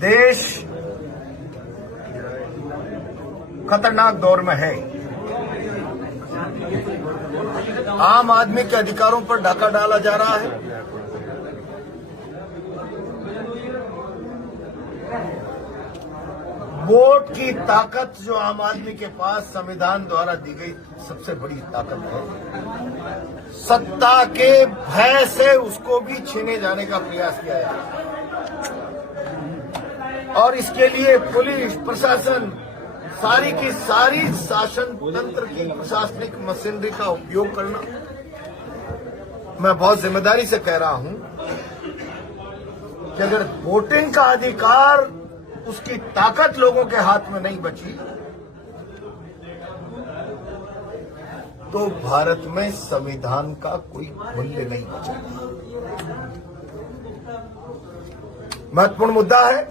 देश खतरनाक दौर में है। आम आदमी के अधिकारों पर डाका डाला जा रहा है। वोट की ताकत जो आम आदमी के पास संविधान द्वारा दी गई सबसे बड़ी ताकत है, सत्ता के भय से उसको भी छीने जाने का प्रयास किया जा रहा है। और इसके लिए पुलिस प्रशासन सारी की सारी शासन तंत्र की प्रशासनिक मशीनरी का उपयोग करना, मैं बहुत जिम्मेदारी से कह रहा हूं कि अगर वोटिंग का अधिकार, उसकी ताकत लोगों के हाथ में नहीं बची तो भारत में संविधान का कोई मूल्य नहीं बचेगा। महत्वपूर्ण मुद्दा है।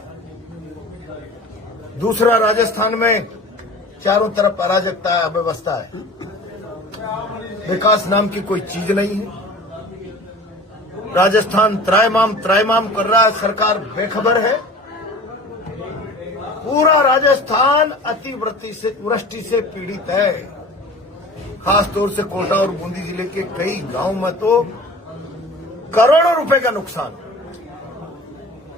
दूसरा, राजस्थान में चारों तरफ अराजकता है, अव्यवस्था है, विकास नाम की कोई चीज नहीं है। राजस्थान त्रायमाम कर रहा है, सरकार बेखबर है। पूरा राजस्थान अतिवृष्टि से पीड़ित है। खासतौर से कोटा और बूंदी जिले के कई गांवों में तो करोड़ों रुपए का नुकसान।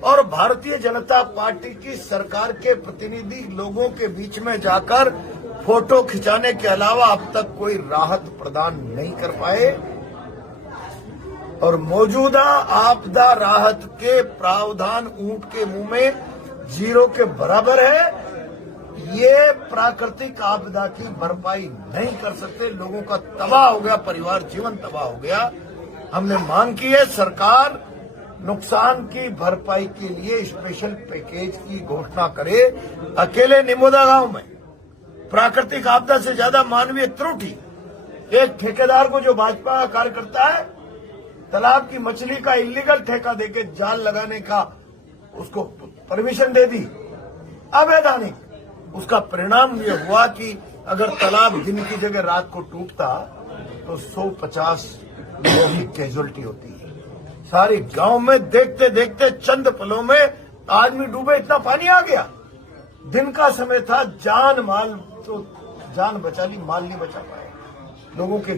और भारतीय जनता पार्टी की सरकार के प्रतिनिधि लोगों के बीच में जाकर फोटो खिंचाने के अलावा अब तक कोई राहत प्रदान नहीं कर पाए। और मौजूदा आपदा राहत के प्रावधान ऊंट के मुंह में जीरो के बराबर है। ये प्राकृतिक आपदा की भरपाई नहीं कर सकते। लोगों का तबाह हो गया, परिवार जीवन तबाह हो गया। हमने मांग की है सरकार नुकसान की भरपाई के लिए स्पेशल पैकेज की घोषणा करे। अकेले निमोदा गांव में प्राकृतिक आपदा से ज्यादा मानवीय त्रुटि, एक ठेकेदार को जो भाजपा का कार्यकर्ता है तालाब की मछली का इलीगल ठेका देके जाल लगाने का उसको परमिशन दे दी, अवैधानिक। उसका परिणाम ये हुआ कि अगर तालाब दिन की जगह रात को टूटता तो 150 लोगों की कैजुअलिटी होती है। सारे गांव में देखते देखते चंद पलों में आदमी डूबे, इतना पानी आ गया। दिन का समय था, जान माल तो जान बचा ली, माल नहीं बचा पाए। लोगों के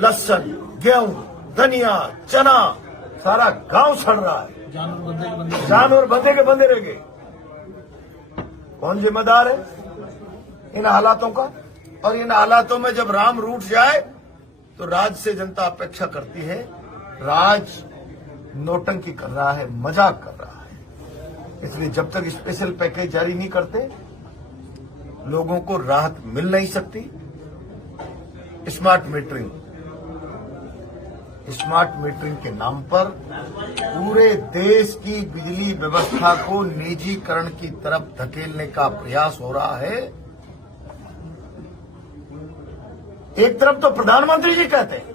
लहसुन, गेहूं, धनिया, चना, सारा गांव सड़ रहा है। जानवर बंधे के बंधे रह गए। कौन जिम्मेदार है इन हालातों का? और इन हालातों में जब राम रूठ जाए तो राज से जनता अपेक्षा करती है। राज नोटंकी कर रहा है, मजाक कर रहा है। इसलिए जब तक स्पेशल पैकेज जारी नहीं करते लोगों को राहत मिल नहीं सकती। स्मार्ट मीटरिंग के नाम पर पूरे देश की बिजली व्यवस्था को निजीकरण की तरफ धकेलने का प्रयास हो रहा है। एक तरफ तो प्रधानमंत्री जी कहते हैं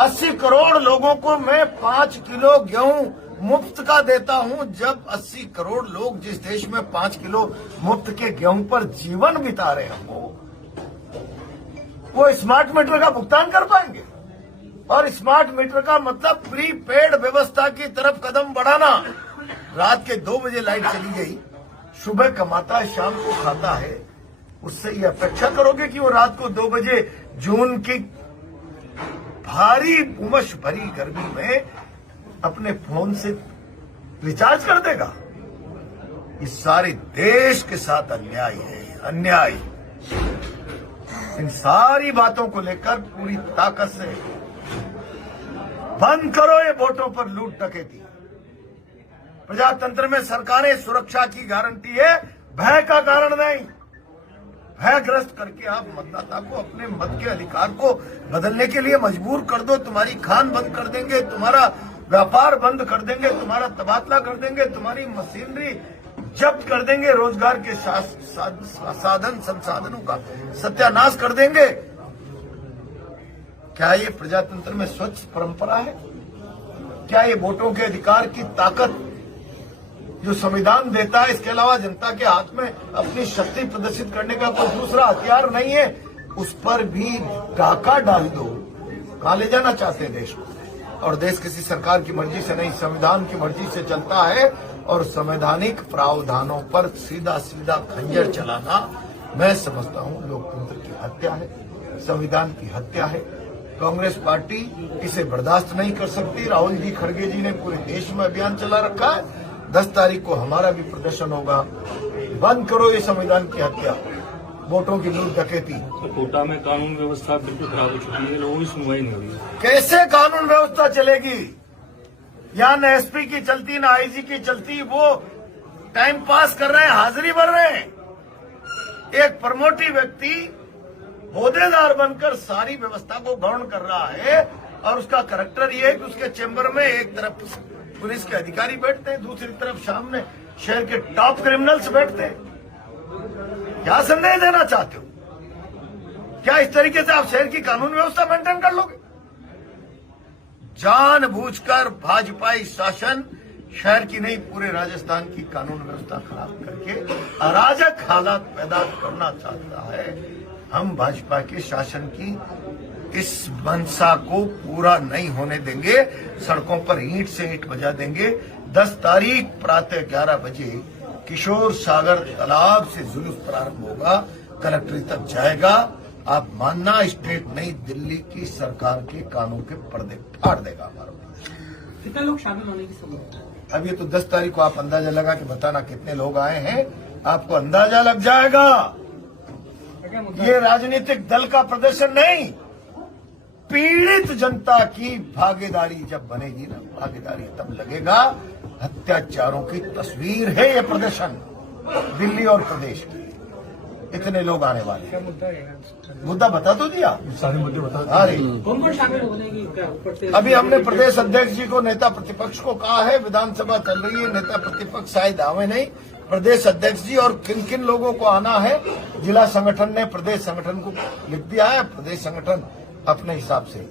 80 करोड़ लोगों को मैं 5 किलो गेहूं मुफ्त का देता हूं। जब 80 करोड़ लोग जिस देश में 5 किलो मुफ्त के गेहूं पर जीवन बिता रहे हों, वो स्मार्ट मीटर का भुगतान कर पाएंगे? और स्मार्ट मीटर का मतलब प्रीपेड व्यवस्था की तरफ कदम बढ़ाना। रात के 2 बजे लाइट चली गई, सुबह कमाता है, शाम को खाता है, उससे ये अपेक्षा करोगे कि वो रात को 2 बजे जून की भारी उमस भरी गर्मी में अपने फोन से रिचार्ज कर देगा? इस सारे देश के साथ अन्याय है, अन्याय। इन सारी बातों को लेकर पूरी ताकत से बंद करो ये वोटों पर लूट डकैती। प्रजातंत्र में सरकारें सुरक्षा की गारंटी है, भय का कारण नहीं। भयग्रस्त करके आप मतदाता को अपने मत के अधिकार को बदलने के लिए मजबूर कर दो। तुम्हारी खान बंद कर देंगे, तुम्हारा व्यापार बंद कर देंगे, तुम्हारा तबादला कर देंगे, तुम्हारी मशीनरी जब्त कर देंगे, रोजगार के साधन संसाधनों का सत्यानाश कर देंगे। क्या ये प्रजातंत्र में स्वच्छ परंपरा है? क्या ये वोटों के अधिकार की ताकत जो संविधान देता है, इसके अलावा जनता के हाथ में अपनी शक्ति प्रदर्शित करने का कोई दूसरा हथियार नहीं है? उस पर भी डाका डाल दो। कहां ले जाना चाहते हैं देश को? और देश किसी सरकार की मर्जी से नहीं, संविधान की मर्जी से चलता है। और संवैधानिक प्रावधानों पर सीधा सीधा खंजर चलाना मैं समझता हूं लोकतंत्र की हत्या है, संविधान की हत्या है। कांग्रेस पार्टी इसे बर्दाश्त नहीं कर सकती। राहुल जी खड़गे जी ने पूरे देश में अभियान चला रखा है। 10 तारीख को हमारा भी प्रदर्शन होगा। बंद करो ये संविधान की हत्या, वोटों की लूट डकैती। तो कोटा में कानून व्यवस्था बिल्कुल खराब हो चुकी है, लोगों की सुनवाई नहीं हो रही है। कैसे कानून व्यवस्था चलेगी? यहाँ न एसपी की चलती, न आईजी की चलती। वो टाइम पास कर रहे हैं, हाजिरी भर रहे हैं। एक प्रमोटी व्यक्ति होदेदार बनकर सारी व्यवस्था को गौण कर रहा है और उसका करैक्टर ये है कि उसके चेंबर में एक तरफ पुलिस के अधिकारी बैठते हैं, दूसरी तरफ सामने शहर के टॉप क्रिमिनल्स बैठते हैं। क्या संदेश देना चाहते हो? क्या इस तरीके से आप शहर की कानून व्यवस्था मेंटेन कर लोगे? जानबूझकर भाजपाई शासन शहर की नहीं पूरे राजस्थान की कानून व्यवस्था खराब करके अराजक हालात पैदा करना चाहता है। हम भाजपा के शासन की इस मंशा को पूरा नहीं होने देंगे। सड़कों पर ईंट से ईंट बजा देंगे। 10 तारीख प्रातः 11 बजे किशोर सागर तालाब से जुलूस प्रारंभ होगा, कलेक्ट्रेट तक जाएगा। आप मानना, स्टेट नहीं दिल्ली की सरकार के कानून के पर्दे फाड़ देगा हमारा। कितने लोग शामिल होने की संभावना है? अब ये तो 10 तारीख को आप अंदाजा लगा के बताना कितने लोग आए हैं, आपको अंदाजा लग जाएगा। ये राजनीतिक दल का प्रदर्शन नहीं, पीड़ित जनता की भागीदारी जब बनेगी ना, भागीदारी तब लगेगा। अत्याचारों की तस्वीर है ये प्रदर्शन दिल्ली और प्रदेश की। इतने लोग आने वाले हैं। मुद्दा बता तो दिया, सारे मुद्दे बता दिए। कौन शामिल होने की? अभी हमने प्रदेश अध्यक्ष जी को, नेता प्रतिपक्ष को कहा है। विधानसभा चल रही है, नेता प्रतिपक्ष शायद आवे नहीं। प्रदेश अध्यक्ष जी और किन किन लोगों को आना है, जिला संगठन ने प्रदेश संगठन को लिख दिया है। प्रदेश संगठन अपने हिसाब से